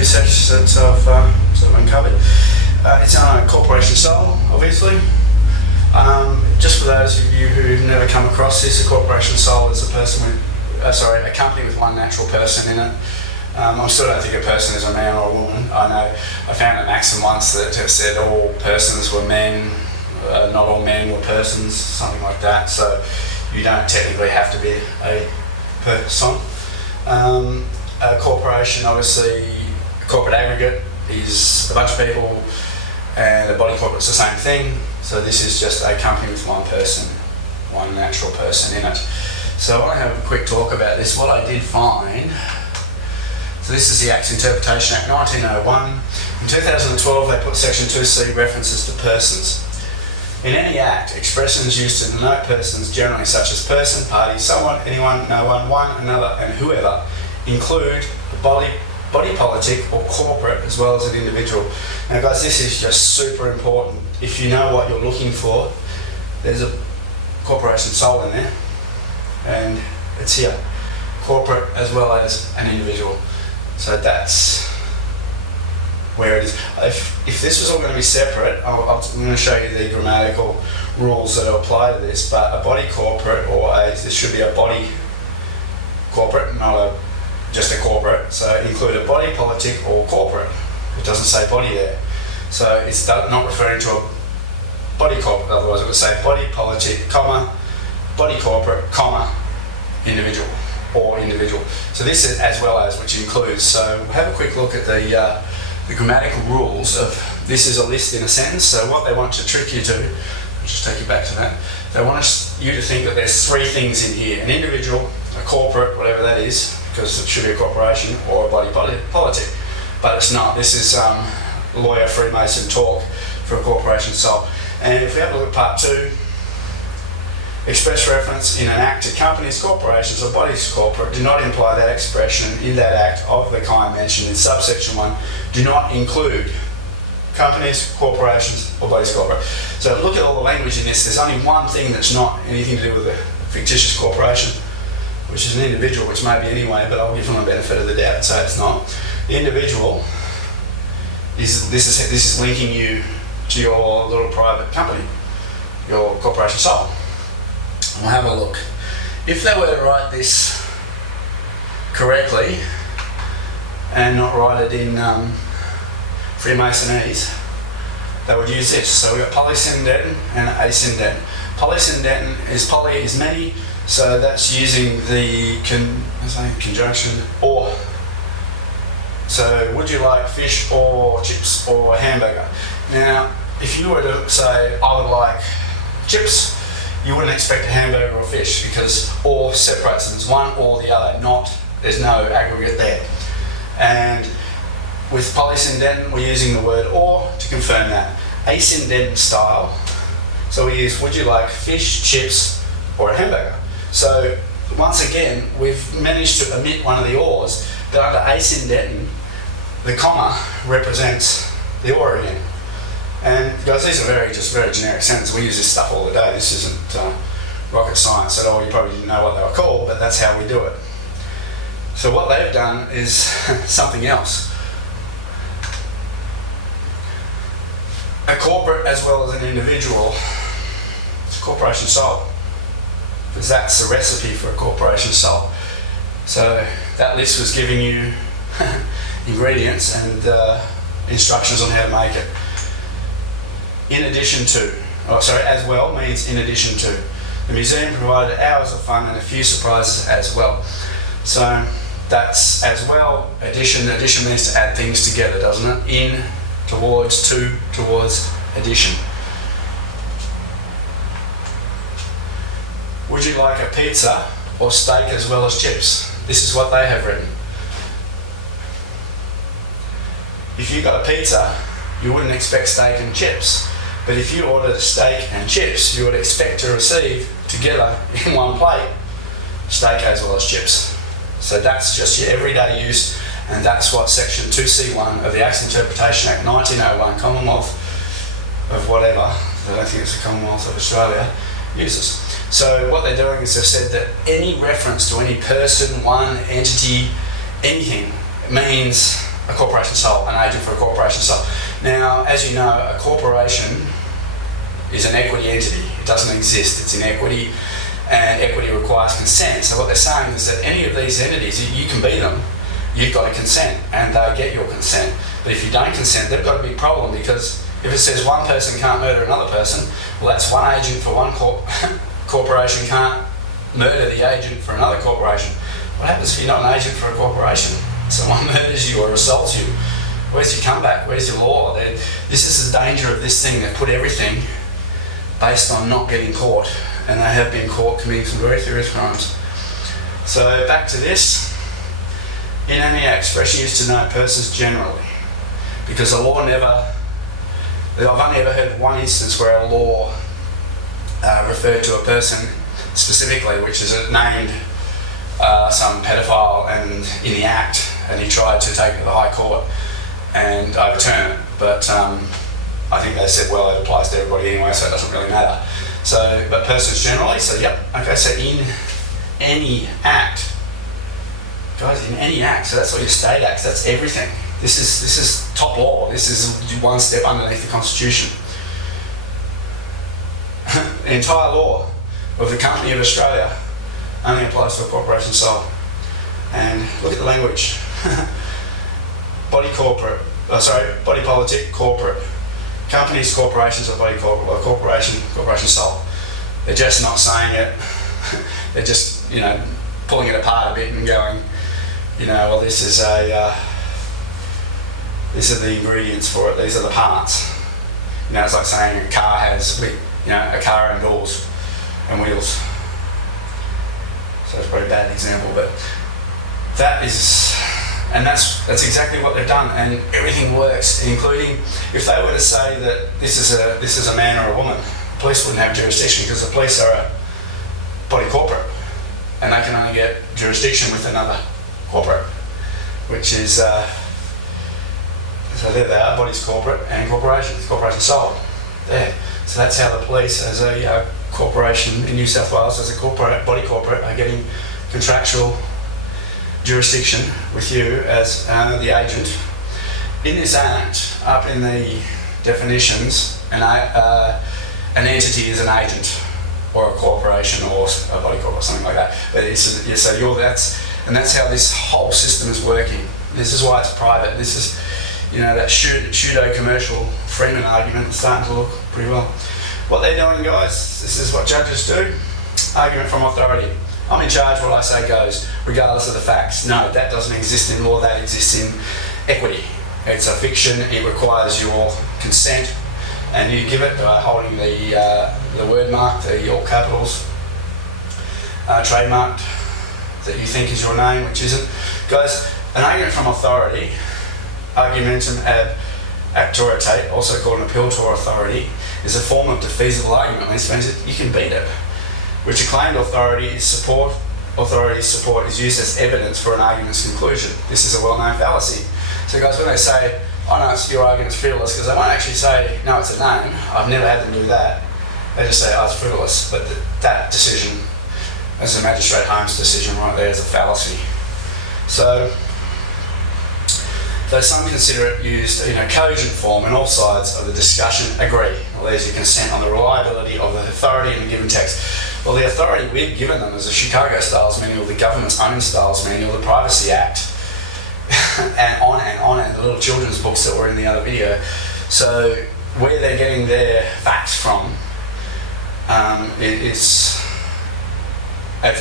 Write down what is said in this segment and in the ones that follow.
research that I've sort of uncovered. It's on a corporation soul, obviously. Just for those of you who've never come across this, a corporation soul is a person with, a company with one natural person in it. I still don't think a person is a man or a woman. I know I found a maxim once that said all persons were men, not all men were persons, something like that. So you don't technically have to be a person. A corporation, obviously, a corporate aggregate is a bunch of people, and a body corporate's the same thing. So this is just a company with one person, one natural person in it. So I want to have a quick talk about this. What I did find, so this is the Acts Interpretation Act 1901. In 2012 they put section 2C references to persons. In any act, expressions used to denote persons generally such as person, party, someone, anyone, no one, another and whoever include the body politic or corporate as well as an individual. Now guys, this is just super important. If you know what you're looking for, there's a corporation soul in there and it's here. Corporate as well as an individual. So that's where it is. If this was all going to be separate, I'm going to show you the grammatical rules that apply to this, but a body corporate this should be a body corporate, not just a corporate. So include a body politic or corporate. It doesn't say body there. So it's not referring to a body corporate, otherwise it would say body politic, comma, body corporate, comma, individual or individual. So this is as well as, which includes. So we'll have a quick look at the grammatical rules of, this is a list in a sentence. So what they want to trick you to, I'll just take you back to that, they want you to think that there's three things in here: an individual, a corporate, whatever that is, because it should be a corporation, or a body politic, but it's not. This is lawyer Freemason talk for a corporation soul. And if we have a look at part 2, express reference in an act to companies, corporations or bodies corporate do not imply that expression in that act of the kind mentioned in subsection 1 do not include companies, corporations or bodies corporate. So look at all the language in this. There's only one thing that's not anything to do with a fictitious corporation, which is an individual, which may be anyway, but I'll give them the benefit of the doubt and say it's not. The individual is this is linking you to your little private company, your corporation soul. And we'll have a look. If they were to write this correctly and not write it in Freemasonese, they would use this. So we've got polysyndeton and asyndeton. Polysyndeton is poly is many, so that's using the conjunction or. So would you like fish or chips or hamburger? Now, if you were to say I would like chips, you wouldn't expect a hamburger or fish, because or separates them as one or the other, there's no aggregate there. And with polysyndeton, we're using the word or to confirm that. Asyndeton style, so we use would you like fish, chips or a hamburger? So once again, we've managed to omit one of the ors, but under asyndeton, the comma represents the or again. And guys, these are very generic sentences. We use this stuff all the day. This isn't rocket science at all. You probably didn't know what they were called, but that's how we do it. So what they've done is something else. A corporate as well as an individual, it's a corporation soul, because that's the recipe for a corporation soul. So that list was giving you ingredients and instructions on how to make it. In addition to, as well means in addition to. The museum provided hours of fun and a few surprises as well. So that's as well, addition. Addition means to add things together, doesn't it? In, towards, to, towards, addition. Would you like a pizza or steak as well as chips? This is what they have written. If you got a pizza, you wouldn't expect steak and chips. But if you ordered a steak and chips, you would expect to receive together in one plate steak as well as chips. So that's just your everyday use, and that's what section 2C1 of the Acts Interpretation Act 1901, Commonwealth of whatever, I don't think it's the Commonwealth of Australia, uses. So what they're doing is they've said that any reference to any person, one, entity, anything means a corporation sole, an agent for a corporation sole. Now, as you know, a corporation is an equity entity. It doesn't exist. It's in equity, and equity requires consent. So what they're saying is that any of these entities, you can be them, you've got to consent, and they get your consent. But if you don't consent, they've got a big problem, because if it says one person can't murder another person, well, that's one agent for one corporation can't murder the agent for another corporation. What happens if you're not an agent for a corporation? Someone murders you or assaults you. Where's your comeback? Where's your law? This is the danger of this thing. They put everything based on not getting caught, and they have been caught committing some very serious crimes. So back to this. In any expression used to denote persons generally, because the law never, I've only ever heard of one instance where a law referred to a person specifically, which is it named some pedophile and in the act, and he tried to take it to the High Court and overturn it, but I think they said, well, it applies to everybody anyway, so it doesn't really matter. So, but persons generally, so yep, okay, so in any act, guys, in any act, so that's all your state acts, that's everything. This is top law, this is one step underneath the Constitution. The entire law of the Company of Australia only applies to a corporation sole. And look at the language. Body politic, corporate. Companies, corporations are body corporate, or corporation sole. They're just not saying it. They're just, pulling it apart a bit and going, well, these are the ingredients for it. These are the parts. It's like saying a car has, a car and doors and wheels. So it's probably a bad example, but that's exactly what they've done, and everything works, including if they were to say that this is a man or a woman, the police wouldn't have jurisdiction, because the police are a body corporate, and they can only get jurisdiction with another corporate, which is so there they are, bodies corporate and corporation sole. There. So that's how the police, as a corporation in New South Wales, as a body corporate, are getting contractual jurisdiction with you as the agent. In this act, up in the definitions, an entity is an agent, or a corporation, or a body corporate, or something like that. But that's how this whole system is working. This is why it's private. This is, that pseudo-commercial Freeman argument is starting to look pretty well. What they're doing, guys, this is what judges do. Argument from authority. I'm in charge, what I say goes, regardless of the facts. No, that doesn't exist in law, that exists in equity. It's a fiction, it requires your consent, and you give it by holding the word mark, the all capitals, trademarked, that you think is your name, which isn't. Guys, an argument from authority, argumentum ad actoritate, also called an appeal to authority, is a form of defeasible argument, which means that you can beat it, which a claimed authority's support is used as evidence for an argument's conclusion. This is a well-known fallacy. So guys, when they say, oh no, your argument's frivolous, because they won't actually say, no, it's a name, I've never had them do that. They just say, oh, it's frivolous. But that decision, as a Magistrate Holmes decision right there, is a fallacy. So, though some consider it used in a cogent form, and all sides of the discussion agree. Well, there's your consent on the reliability of the authority in a given text. Well, the authority we've given them is the Chicago Styles Manual, the Government's Own Styles Manual, the Privacy Act, and on, and the little children's books that were in the other video. So where they're getting their facts from, it's a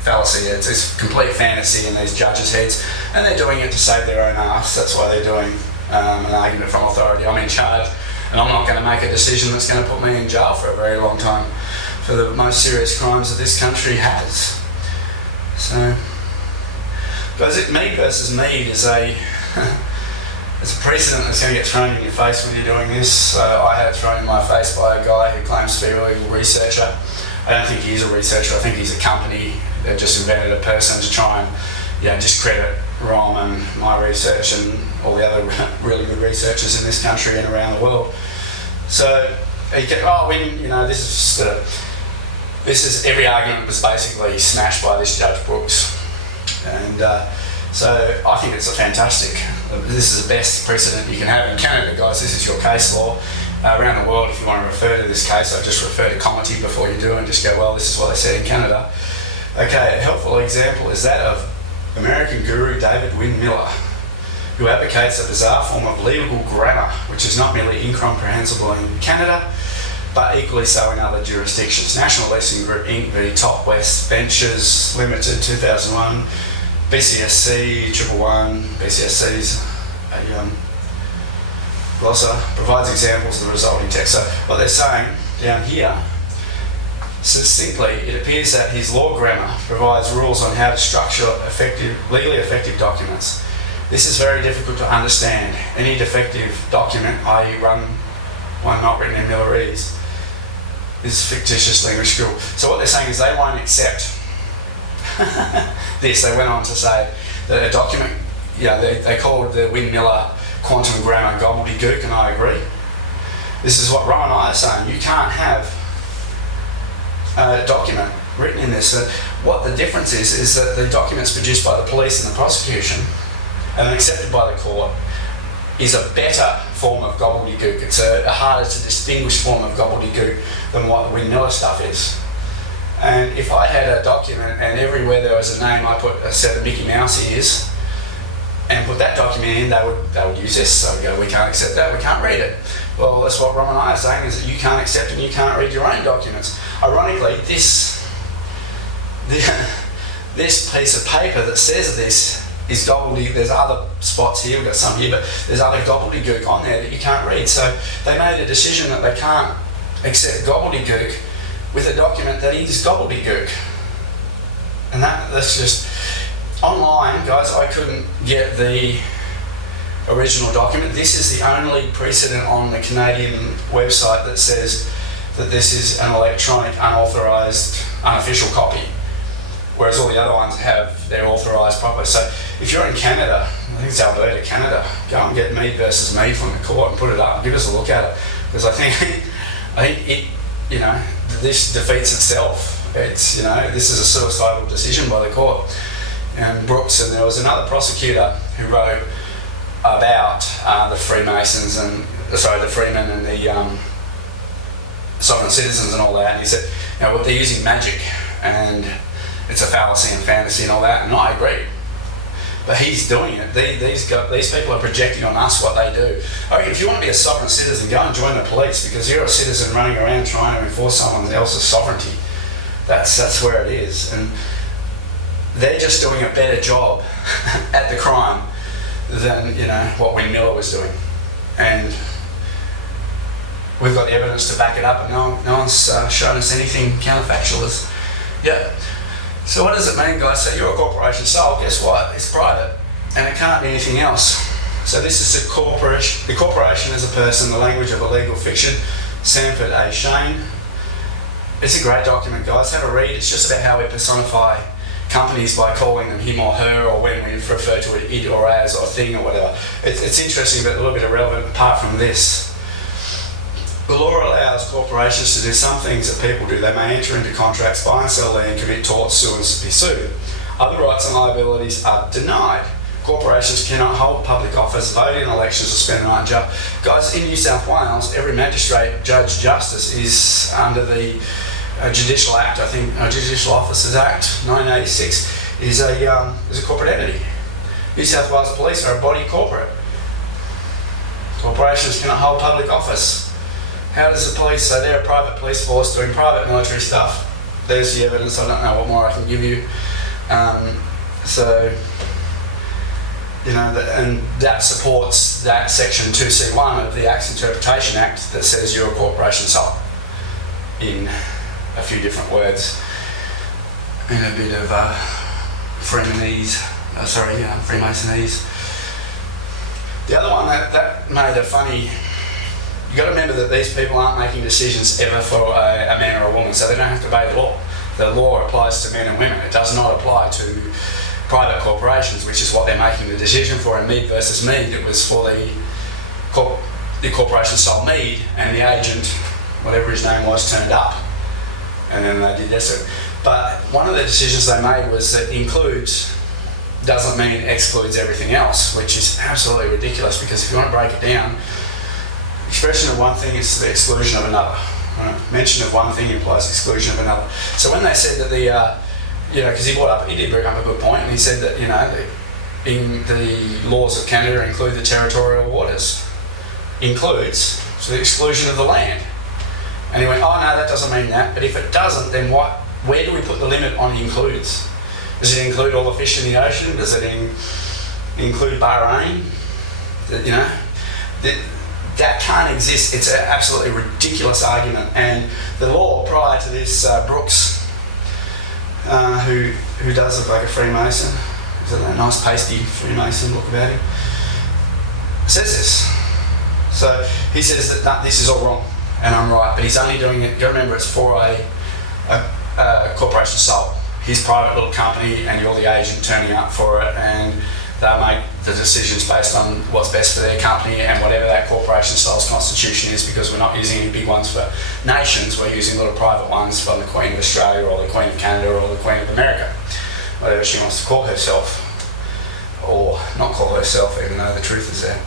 fallacy. It's complete fantasy in these judges' heads, and they're doing it to save their own ass. That's why they're doing an argument from authority. I'm in charge, and I'm not going to make a decision that's going to put me in jail for a very long time for the most serious crimes that this country has. So, guys, me versus me is a precedent that's going to get thrown in your face when you're doing this. I had it thrown in my face by a guy who claims to be a legal researcher. I don't think he's a researcher. I think he's a company that just invented a person to try and discredit Rohan and my research and all the other really good researchers in this country and around the world. So he kept, this is every argument was basically smashed by this Judge Brooks, and so I think it's a fantastic this is the best precedent you can have in Canada, guys. This is your case law. Around the world, if you want to refer to this case, I just refer to comity before you do and just go, well, this is what they said in Canada. Okay, a helpful example is that of American guru David Wynne Miller, who advocates a bizarre form of legal grammar which is not merely incomprehensible in Canada, but equally so in other jurisdictions. National Leasing Group Inc. v. Top West Ventures Limited, 2001, BCSC 111, BCSC's glossa provides examples of the resulting text. So what they're saying down here, succinctly, it appears that his law grammar provides rules on how to structure legally effective documents. This is very difficult to understand. Any defective document, i.e. one not written in Millerese, is fictitious language skill. So what they're saying is they won't accept this. They went on to say that a document, they called the Wynne-Miller quantum grammar gobbledygook, and I agree. This is what Rohan and I are saying. You can't have a document written in this. What the difference is that the documents produced by the police and the prosecution and accepted by the court is a better form of gobbledygook. It's a harder to distinguish form of gobbledygook than what the Wynne-Miller stuff is. And if I had a document and everywhere there was a name, I put a set of Mickey Mouse ears and put that document in, they would use this. So we go, we can't accept that, we can't read it. Well, that's what Rohan and I are saying, is that you can't accept and you can't read your own documents. Ironically, this piece of paper that says this is gobbledygook. There's other spots here, we've got some here, but there's other gobbledygook on there that you can't read. So they made a decision that they can't accept gobbledygook with a document that is gobbledygook. And that's just... Online, guys, I couldn't get the original document. This is the only precedent on the Canadian website that says that this is an electronic, unauthorised, unofficial copy, whereas all the other ones they're authorised properly. So if you're in Canada, I think it's Alberta, Canada, go and get Mead versus Mead from the court and put it up and give us a look at it, because I think it, this defeats itself. It's, this is a suicidal decision by the court. And Brooks, and there was another prosecutor who wrote about the Freemasons the Freemen and the sovereign citizens and all that, and he said, well, they're using magic and it's a fallacy and fantasy and all that, and I agree. But he's doing it. These people are projecting on us what they do. If you want to be a sovereign citizen, go and join the police, because you're a citizen running around trying to enforce someone else's sovereignty. That's where it is. And they're just doing a better job at the crime than what Wynne-Miller was doing, and we've got the evidence to back it up, and no one's shown us anything counterfactual. So what does it mean, guys? So you're a corporation sole. Guess what? It's private, and it can't be anything else. So this is a corporation. The corporation is a person. The language of a legal fiction. Sanford A. Shane. It's a great document, guys. Have a read. It's just about how we personify companies by calling them him or her, or when we refer to it or as or thing or whatever. It's interesting, but a little bit irrelevant apart from this. The law allows corporations to do some things that people do. They may enter into contracts, buy and sell land, commit torts, sue and be sued. Other rights and liabilities are denied. Corporations cannot hold public office, vote in elections, or spend the night in jail. Guys, in New South Wales, every magistrate, judge, justice is under the Judicial Act. I think Judicial Officers Act 1986 is a corporate entity. New South Wales Police are a body corporate. Corporations cannot hold public office. How does the police? So they're a private police force doing private military stuff. There's the evidence. I don't know what more I can give you. And that supports that section 2C1 of the Acts Interpretation Act that says you're a corporation sole in a few different words, in a bit of Freemasonese. The other one that made a funny. You got to remember that these people aren't making decisions ever for a man or a woman, so they don't have to obey the law. The law applies to men and women. It does not apply to private corporations, which is what they're making the decision for. In Mead versus Mead, it was for the corporation sold Mead, and the agent, whatever his name was, turned up, and then they did this. But one of the decisions they made was that includes doesn't mean excludes everything else, which is absolutely ridiculous, because if you want to break it down, expression of one thing is to the exclusion of another. Right? Mention of one thing implies exclusion of another. So when they said that because he did bring up a good point, and he said that, in the laws of Canada include the territorial waters. Includes, so the exclusion of the land. And he went, oh no, that doesn't mean that. But if it doesn't, then where do we put the limit on includes? Does it include all the fish in the ocean? Does it include Bahrain? That can't exist. It's an absolutely ridiculous argument. And the law prior to this, Brooks, who does look like a Freemason, he's got that nice pasty Freemason look about him, says this. So he says that this is all wrong and I'm right, but he's only doing it, you remember, it's for a corporation sole. His private little company, and you're the agent turning up for it, and they'll make the decisions based on what's best for their company and whatever that corporation sole's constitution is, because we're not using any big ones for nations, we're using little private ones from the Queen of Australia or the Queen of Canada or the Queen of America, whatever she wants to call herself, or not call herself, even though the truth is there.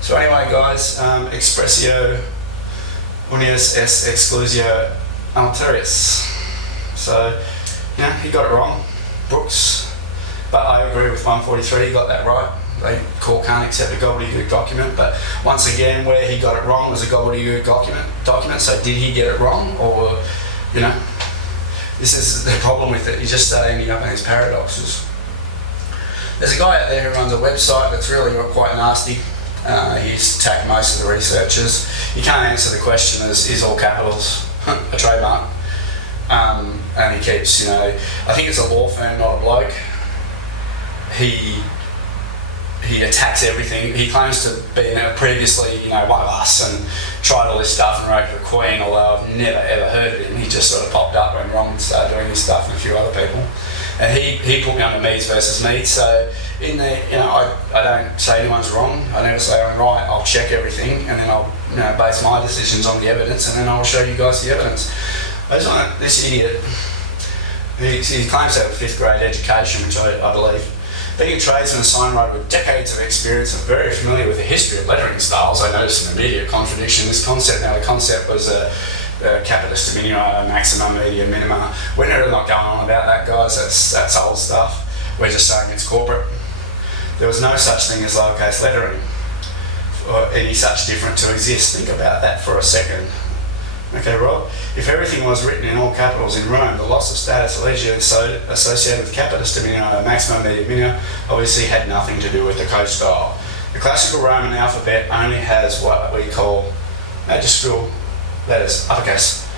So anyway, guys, expressio unius est exclusio alterius. So, he got it wrong, Brooks, but I agree with 143, he got that right. The court can't accept a gobbledygook document, but once again, where he got it wrong was a gobbledygook document, so did he get it wrong, or, this is the problem with it, you just start ending up in these paradoxes. There's a guy out there who runs a website that's really quite nasty. He's attacked most of the researchers. He can't answer the question is all capitals a trademark? And he keeps, I think it's a law firm, not a bloke. He attacks everything. He claims to be previously, one of us, and tried all this stuff and wrote to the Queen, although I've never ever heard of him. He just sort of popped up when Rohan started doing his stuff and a few other people. And he put me under Meads versus Meads. So in there, I don't say anyone's wrong. I never say I'm right. I'll check everything, and then I'll base my decisions on the evidence, and then I'll show you guys the evidence. This idiot, he claims to have a 5th grade education, which I believe. Being a tradesman and signwriter with decades of experience and very familiar with the history of lettering styles, I noticed an immediate contradiction in this concept. Now, the concept was capitis dominio, maxima, media, minima. We're not going on about that, guys. That's old stuff. We're just saying it's corporate. There was no such thing as lowercase lettering or any such different to exist. Think about that for a second. Okay, Rob? If everything was written in all capitals in Rome, the loss of status allegedly associated with capitis dominio, maxima, media, minima, obviously had nothing to do with the code style. The classical Roman alphabet only has what we call majuscule letters, uppercase.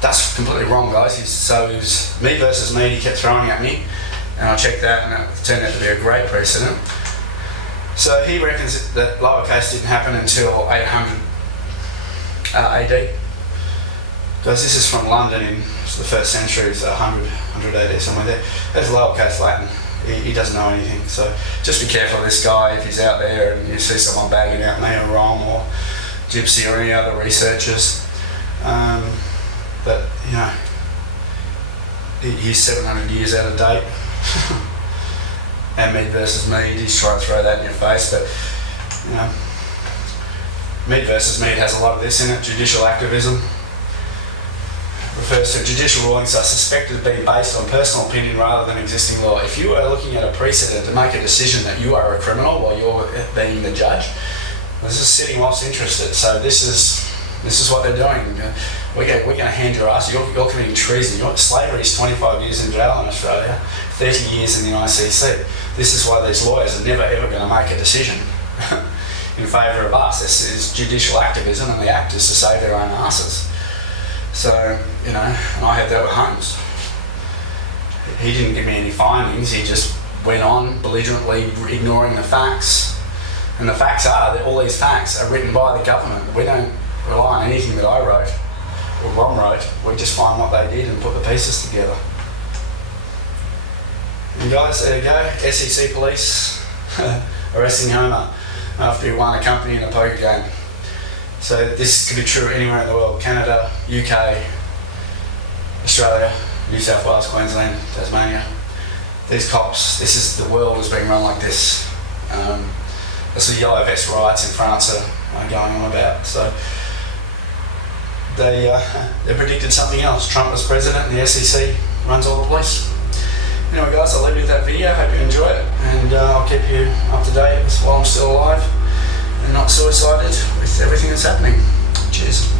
That's completely wrong, guys. So it was me versus me, he kept throwing at me, and I checked that, and it turned out to be a great precedent. So he reckons that lowercase didn't happen until 800 AD. Guys, this is from London in the 1st century, so 100 AD, somewhere there. That's lowercase Latin. He doesn't know anything, so just be careful of this guy if he's out there and you see someone bagging out me or Rom or Gypsy or any other researchers. But, he's 700 years out of date. And Mead versus Mead, he's trying to throw that in your face, but, Mead versus Mead has a lot of this in it. Judicial activism refers to judicial rulings are suspected of being based on personal opinion rather than existing law. If you are looking at a precedent to make a decision that you are a criminal while you're being the judge, this is sitting whilst interested. So this is what they're doing. We're going to hand your ass. You're committing treason. Slavery is 25 years in jail in Australia, 30 years in the ICC. This is why these lawyers are never ever going to make a decision in favour of us. This is judicial activism, and the act is to save their own asses. So, and I had that with Holmes. He didn't give me any findings, he just went on belligerently ignoring the facts. And the facts are that all these facts are written by the government. We don't rely on anything that I wrote or Ron wrote. We just find what they did and put the pieces together. And guys, there you go. SEC police arresting Homer after he won a company in a poker game. So this could be true anywhere in the world. Canada, UK, Australia, New South Wales, Queensland, Tasmania. these cops, the world is being run like this. That's the yellow vest riots in France are going on about. So they predicted something else. Trump was president and the SEC runs all the police. Anyway guys, I'll leave you with that video. Hope you enjoy it, and I'll keep you up to date while I'm still alive and not suicided with everything that's happening. Cheers.